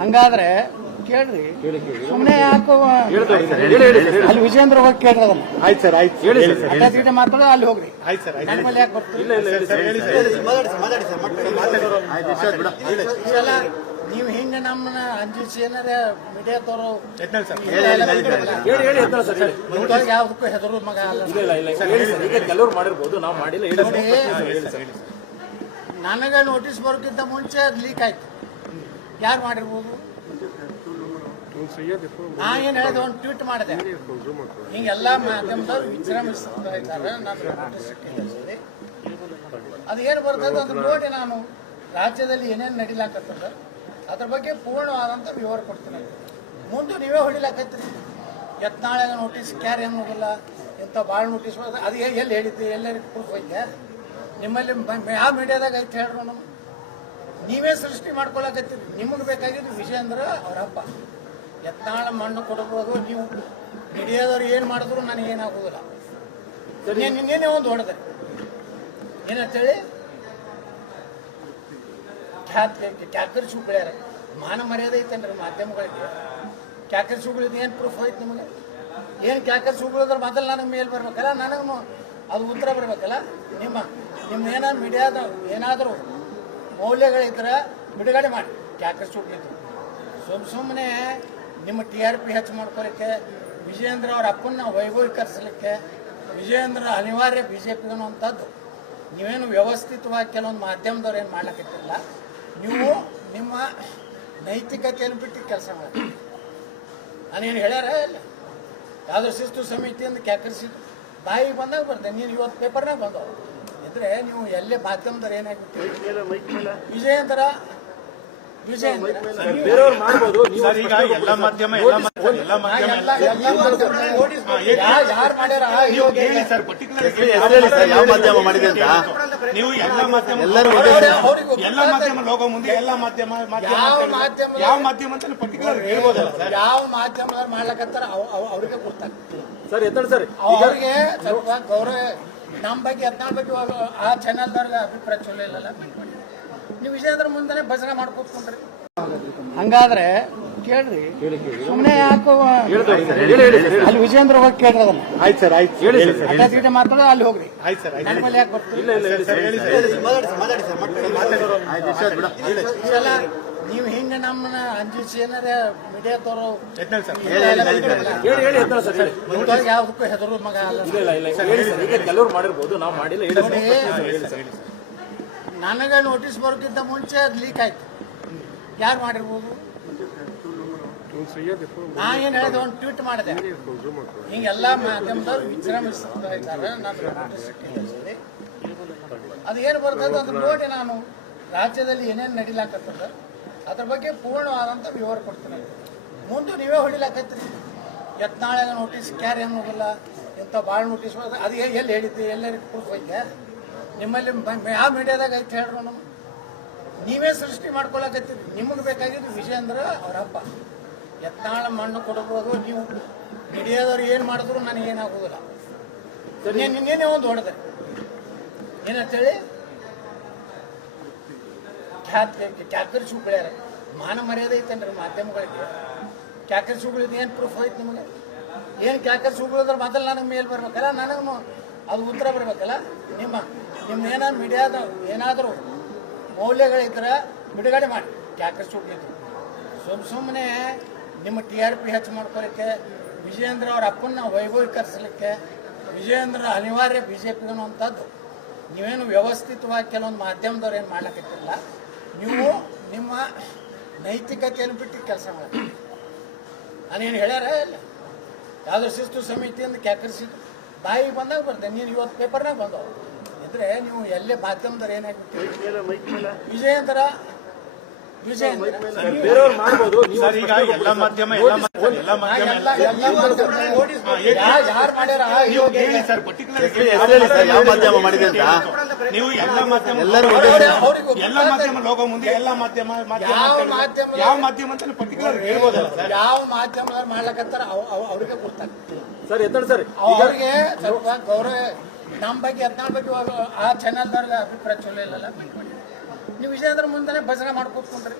ಹಂಗಾದ್ರೆ ಕೇಳ್ರಿ. ಸುಮ್ಮನೆ ಯಾಕೋ ಅಲ್ಲಿ ವಿಜೇಂದ್ರ ಹೋಗಿ ಕೇಳ್ರಿ ಅದನ್ನ ಆಯ್ತು ಸರ್ ಆಯ್ತು ಹೇಳಿ ಅಡ್ಡ ತಿಡ್ಡ ಮಾತಾಡೋ ಅಲ್ಲಿ ಹೋಗ್ರಿ. ಆಯ್ತು ಸರ್ ನನ್ನ ಮೇಲೆ ಯಾಕೆ ಬರ್ತೀರಿ? ಸರ್ ಹೇಳಿ ಸರ್ ಇದೆಲ್ಲ ನೀವು ಹಿಂಗ ನಮ್ಮನ್ನ ಅಂಜಿಸಿ ಏನಾರ ಮೀಡಿಯಾದವರು ಯತ್ನಾಳ್ ಸರ್. ಹೇಳಿ ಹೇಳಿ ಎತ್ತಲ್ಲ ಸರ್ ಹೇಳಿ. ಯಾವ್ದಕ್ಕೂ ಹೆದರು ಮಗ ಅಲ್ಲ ಇಲ್ಲ ಇಲ್ಲ ಇಲ್ಲ. ಸರ್ ಈಗ ಕೆಲವ್ರು ಮಾಡಿರ್ಬೋದು ನಾವು ಮಾಡಿಲ್ಲ ಹೇಳಿ ಸರ್. ನನಗೆ ನೋಟಿಸ್ ಬರೋಕ್ಕಿಂತ ಮುಂಚೆ ಅದು ಲೀಕ್ ಆಯ್ತು. ಯಾರು ಮಾಡಿರ್ಬೋದು? ನಾ ಏನು ಹೇಳಿದೆ ಒಂದು ಟ್ವೀಟ್ ಮಾಡಿದೆ. ಹಿಂಗೆಲ್ಲ ಮಾಧ್ಯಮದವ್ರು ವಿಜೃಂಭಿಸ್ತಾ ಇದ್ದಾರೆ. ನಾನು ಅದು ಏನು ಬರ್ತದೆ ಅದು ನೋಡಿ ನಾನು ರಾಜ್ಯದಲ್ಲಿ ಏನೇನು ನಡಿಲಾಕತ್ತದ, ಅದ್ರ ಬಗ್ಗೆ ಪೂರ್ಣವಾದಂಥ ವಿವರ ಕೊಡ್ತೀನಿ ಮುಂದೆ ನೀವೇ ಹೊಡಿಲಾಕತ್ತೀರಿ. ಯತ್ನಾಳಾಗ ನೋಟಿಸ್, ಕ್ಯಾರಿ ಹೋಗಿಲ್ಲ, ಇಂಥ ಭಾಳ ನೋಟಿಸ್ ಅದು ಎಲ್ಲಿ ಹೇಳಿದ್ದೆ ಎಲ್ಲರಿಗೆ ಪ್ರೂಫ್ ಐತೆ? ನಿಮ್ಮಲ್ಲಿ ಯಾವ ಮೀಡಿಯಾದಾಗ ಐತೆ ಹೇಳ್ರು ನಮ್ಮ ನೀವೇ ಸೃಷ್ಟಿ ಮಾಡ್ಕೊಳಕತ್ತೀರಿ. ನಿಮಗೆ ಬೇಕಾಗಿದ್ದು ವಿಜಯೇಂದ್ರ ಅವ್ರ ಹಬ್ಬ ಎತ್ತಾಳ ಮಣ್ಣು ಕೊಡಬಹುದು ನೀವು ಮೀಡಿಯಾದವ್ರು ಏನು ಮಾಡಿದ್ರು ನನಗೆ ಏನಾಗೋದಿಲ್ಲ. ನೀನು ನಿನ್ನೇನೆ ಒಂದು ಹೊಡೆದೆ. ಏನಂತೇಳಿ? ಖ್ಯಾತ ಕ್ಯಾಕರ್ ಬೆಳ್ಯಾರ ಮಾನ ಮರ್ಯಾದೆ ಐತೇನ್ರಿ ಮಾಧ್ಯಮಗಳಿಗೆ. ಕ್ಯಾಕರ್ ಸುಗಳಿದ್ದು ಏನು ಪ್ರೂಫ್ ಐತೆ ನಿಮಗೆ? ಏನು ಕ್ಯಾಕರ್ ಸುಗಳಿದ್ರೆ ಮೊದಲು ನನಗೆ ಮೇಲ್ ಬರ್ಬೇಕಲ್ಲ? ನನಗೂ ಅದು ಉತ್ತರ ಬರ್ಬೇಕಲ್ಲ? ನಿಮ್ಮ ನಿಮ್ಮ ಏನಾದ್ರು ಮೀಡಿಯಾದ ಏನಾದರೂ ಮೌಲ್ಯಗಳಿದ್ರೆ ಬಿಡುಗಡೆ ಮಾಡಿ. ಕ್ಯಾಕರ್ ಸುಗಳಿದ್ದು ಸುಮ್ ಸುಮ್ಮನೆ ನಿಮ್ಮ ಟಿ ಆರ್ ಪಿ ಹೆಚ್ಚು ಮಾಡ್ಕೊಳ್ಳಿಕ್ಕೆ ವಿಜಯೇಂದ್ರ ಅವ್ರ ಅಪ್ಪನ್ನ ವೈಭವೀಕರಿಸಲಿಕ್ಕೆ, ವಿಜಯೇಂದ್ರ ಅನಿವಾರ್ಯ ಬಿ ಜೆ ಪಿಗೆ ಅನ್ನುವಂಥದ್ದು ನೀವೇನು ವ್ಯವಸ್ಥಿತವಾಗಿ ಕೆಲವೊಂದು ಮಾಧ್ಯಮದವ್ರು ಏನು ಮಾಡ್ಲಿಕ್ಕಿಲ್ಲ ನೀವು ನಿಮ್ಮ ನೈತಿಕತೆಯನ್ನು ಬಿಟ್ಟು ಕೆಲಸ ಮಾಡಿ. ನಾನೇನು ಹೇಳ್ಯಾರ ಇಲ್ಲ. ಯಾವುದೋ ಶಿಸ್ತು ಸಮಿತಿಯಿಂದ ಕ್ಯಾಕರಿಸಿದ್ದು. ಬಾಯಿಗೆ ಬಂದಾಗ ಬರ್ತೇನೆ ನೀನು ಇವತ್ತು ಪೇಪರ್ನಾಗ ಬಂದವು. ಇದ್ರೆ ನೀವು ಎಲ್ಲೇ ಮಾಧ್ಯಮದವ್ರು ಏನಾಗ್ಬಿಟ್ಟು ವಿಜಯೇಂದ್ರ ನೀವು- ಬೇರೆಯವ್ರು ಮಾಡ್ಬೋದು. ನೀವು ಸರ್ ಈಗ ಎಲ್ಲ ಮಾಧ್ಯಮ ಎಲ್ಲ ಮಾಧ್ಯಮ ಎಲ್ಲ ಮಾಧ್ಯಮ. ಎಲ್ಲ- ಎಲ್ಲ ಮಾಧ್ಯಮ ನೋಟಿಸ್ ಕೊಡಿ. ಯಾ- ಯಾರ್ ಮಾಡ್ಯಾರ? ನೀವು ಇವಾಗ ಸರ್ ಪರ್ಟಿಕ್ಯುಲರ್ ಯಾವ ಮಾಧ್ಯಮ ಮಾಡಿದೆ ನೀವು ಎಲ್ಲ ಮಾಧ್ಯಮ ಎಲ್ಲರೂ ಅವ್ರಿಗೆ- ಅವ್ರಿಗೆ ಮಾಧ್ಯಮ ಲೋಗೋ ಮುಂದೆ ಎಲ್ಲ ಮಾಧ್ಯಮ ಮಾಧ್ಯಮ ಯಾವ ಮಾಧ್ಯಮ- ಯಾವ ಮಾಧ್ಯಮ ಅಂತ ಪರ್ಟಿಕ್ಯುಲರ್ ಹೇಳ್ಬೋದಲ್ಲ ಸರ್? ಯಾವ ಮಾಧ್ಯಮ ಮಾಡ್ಲಕತ್ತಾರ ಅವ್- ಅವ್- ಅವ್ರಿಗೆ ಗೊತ್ತಾಗ್ತದೆ. ಸರ್ ಸರ್ ಅವ್ರಿಗೆ ಸ್ವಲ್ಪ ಗೌರವ ನಮ್ಮ ಬಗ್ಗೆ ಹದಿನಾರು ಬಗ್ಗೆ ಆ ಚಾನಲ್ದವ್ರಿಗೆ ಅಭಿಪ್ರಾಯ ಚಲೋ ಇಲ್ಲಲ್ಲ. ನೀವು ವಿಜಯೇಂದ್ರ ಮುಂದೆ ಭಜನೆ ಮಾಡ್ಕೊತ್ಕೊಂಡ್ರಿ. ಹಂಗಾದ್ರೆ ಕೇಳ್ರಿ. ಸುಮ್ಮನೆ ಯಾಕೋ ಅಲ್ಲಿ ವಿಜಯೇಂದ್ರ ಹೋಗಿ ಕೇಳ್ರಿ ಅದನ್ನ ಆಯ್ತು ಸರ್ ಆಯ್ತು ಹೇಳಿ ಮಾತಾಡೋ ಅಲ್ಲಿ ಹೋಗ್ರಿ. ಆಯ್ತು ಸರ್ ಆಯ್ತು ನನ್ನ ಮೇಲೆ ಯಾಕೆ ಬರ್ತೀರಿ? ನೀವು ಹಿಂಗ ನಮ್ಮನ್ನ ಅಂಜಿಸಿ ಏನಾರ ಮೀಡಿಯಾದವರು ಯತ್ನಾಳ್ ಸರ್. ಹೇಳಿ ಹೇಳಿ ಎತ್ತಳ ಸರ್ ಹೇಳಿ. ಯಾವ್ದಕ್ಕೂ ಹೆದರು ಮಗ ಅಲ್ಲ ಇಲ್ಲ ಇಲ್ಲ ಇಲ್ಲ. ಸರ್ ಈಗ ಕೆಲವ್ರು ಮಾಡಿರ್ಬೋದು ನಾವು ಮಾಡಿಲ್ಲ. ಹೇಳಿ ಸರ್. ನನಗೆ ನೋಟಿಸ್ ಬರೋಕ್ಕಿಂತ ಮುಂಚೆ ಅದು ಲೀಕ್ ಆಯ್ತು. ಯಾರು ಮಾಡಿರ್ಬೋದು? ನಾ ಏನು ಹೇಳಿದೆ ಒಂದು ಟ್ವೀಟ್ ಮಾಡಿದೆ. ಹಿಂಗೆಲ್ಲ ಮಾಧ್ಯಮದವ್ರು ವಿಜೃಂಭಿಸ್ತಾ ಇದ್ದಾರೆ ಅದು ಏನು ಬರ್ತದೆ ಅದು ನೋಡಿ ನಾನು ರಾಜ್ಯದಲ್ಲಿ ಏನೇನು ನಡೀಲಾಕತ್ತದ ಅದ್ರ ಬಗ್ಗೆ ಪೂರ್ಣವಾದಂಥ ವಿವರ ಕೊಡ್ತೀನಿ. ಮುಂದೆ ನೀವೇ ಹೊಡಿಲಾಕತ್ತೀರಿ. ಯತ್ನಾಳಾಗ ನೋಟಿಸ್ ಕ್ಯಾರಿ ಹೋಗಲ್ಲ ಇಂಥ ಭಾಳ ನೋಟಿಸ್ ಅದು ಎಲ್ಲಿ ಹೇಳಿದ್ದೆ ಎಲ್ಲರಿಗೆ ಪ್ರೂಫ್ ಐತೆ ನಿಮ್ಮಲ್ಲಿ ಯಾವ ಮೀಡಿಯಾದಾಗ ಐತೆ ಹೇಳ್ರು ನಮ್ಮ ನೀವೇ ಸೃಷ್ಟಿ ಮಾಡ್ಕೊಳಕತ್ತೀರಿ. ನಿಮಗೆ ಬೇಕಾಗಿದ್ದು ವಿಷಯ ಅವ್ರ ಹಬ್ಬ. ಯತ್ನಾಳ ಮಣ್ಣು ಕೊಡಬಹುದು ನೀವು ಮೀಡಿಯಾದವ್ರು ಏನು ಮಾಡಿದ್ರು ನನಗೆ ಏನಾಗೋದಿಲ್ಲ. ನೀನು ನಿನ್ನೇನೆ ಒಂದು ಹೊಡೆದ್ರೆ ಏನಂತೇಳಿ ಹೇಳಿ? ಕ್ಯಾಕರ್ ಬೆಳ್ಯಾರ ಮಾನ ಮರ್ಯಾದೆ ಐತೇನ್ರಿ ಮಾಧ್ಯಮಗಳಿಗೆ. ಕ್ಯಾಕರ್ ಸುಗಳಿದ್ದು ಏನು ಪ್ರೂಫ್ ಐತೆ ನಿಮಗೆ? ಏನು ಕ್ಯಾಕರ್ ಸುಗಳಿದ್ರೆ ಮೊದಲು ನನಗೆ ಮೇಲ್ ಬರ್ಬೇಕಲ್ಲ? ನನಗೂ ಅದು ಉತ್ತರ ಬರ್ಬೇಕಲ್ಲ? ನಿಮ್ಮ ನಿಮ್ಮ ಏನಾದ್ರು ಮೀಡಿಯಾದ ಏನಾದರೂ ಮೌಲ್ಯಗಳಿದ್ರೆ ಬಿಡುಗಡೆ ಮಾಡಿ. ಕ್ಯಾಕರ್ ಶುಗಳಿದ್ರು ಸುಮ್ ಸುಮ್ಮನೆ ನಿಮ್ಮ ಟಿ ಆರ್ ಪಿ ಹೆಚ್ಚು ಮಾಡ್ಕೊಳ್ಳಿಕ್ಕೆ ವಿಜಯೇಂದ್ರ ಅವ್ರ ಅಪ್ಪನ್ನ ವೈಭವೀಕರಿಸಲಿಕ್ಕೆ ವಿಜಯೇಂದ್ರ ಅನಿವಾರ್ಯ ಬಿ ಜೆ ಪಿ ಅನ್ನುವಂಥದ್ದು. ನೀವೇನು ವ್ಯವಸ್ಥಿತವಾಗಿ ಕೆಲವೊಂದು ಮಾಧ್ಯಮದವ್ರು ಏನು ಮಾಡಲಿಕ್ಕಿಲ್ಲ ನೀವು ನಿಮ್ಮ ನೈತಿಕತೆಯನ್ನು ಬಿಟ್ಟು ಕೆಲಸ ಮಾಡಿ. ನಾನೇನು ಹೇಳ್ಯಾರ ಇಲ್ಲ. ಯಾವುದೋ ಶಿಸ್ತು ಸಮಿತಿಯಿಂದ ಕ್ಯಾಕರಿಸಿದ್ದು ಬಾಯಿಗೆ ಬಂದಾಗ ಬರ್ತೇನೆ ನೀನು ಇವತ್ತು ಪೇಪರ್ನಾಗ ಬಂದವು. ಇದ್ರೆ ನೀವು ಎಲ್ಲೇ ಮಾಧ್ಯಮದವ್ರು ಏನಾಗ್ಬಿಟ್ಟು ವಿಜಯೇಂದ್ರ ಮಾಧ್ಯಮ ಮಾಧ್ಯಮ ಮಾಧ್ಯಮ ಮಾಧ್ಯಮ ಮಾಧ್ಯಮ ಮಾಧ್ಯಮ ಮಾಧ್ಯಮ ಲೋಗೋ ಮಾಧ್ಯಮ ಮಾಧ್ಯಮ ಯಾವ ಅಂತ ಮಾಧ್ಯಮ- ಮಾಧ್ಯಮ ಪರ್ಟಿಕ್ಯುಲರ್ ಸರ್ ಯಾವ ಮಾಧ್ಯಮದವ್ರು ಮಾಡ್ಲಕತ್ತಾರ ಸರ್ ಎತ್ತಳ ಸರ್ ಅವ್ರಿಗೆ ಸ್ವಲ್ಪ ಗೌರವ ನಮ್ಮ ಬಗ್ಗೆ ಹದಿನಾರು ಬಗ್ಗೆ ಆ ಚಾನಲ್ದವ್ರಿಗೆ ಅಭಿಪ್ರಾಯ ಚಲೋ ಇಲ್ಲಲ್ಲ ನೀವು ವಿಜಯೇಂದ್ರ ಮುಂದೆ ಭಜನೆ ಮಾಡ್ಕೊತ್ಕೊಂಡ್ರಿ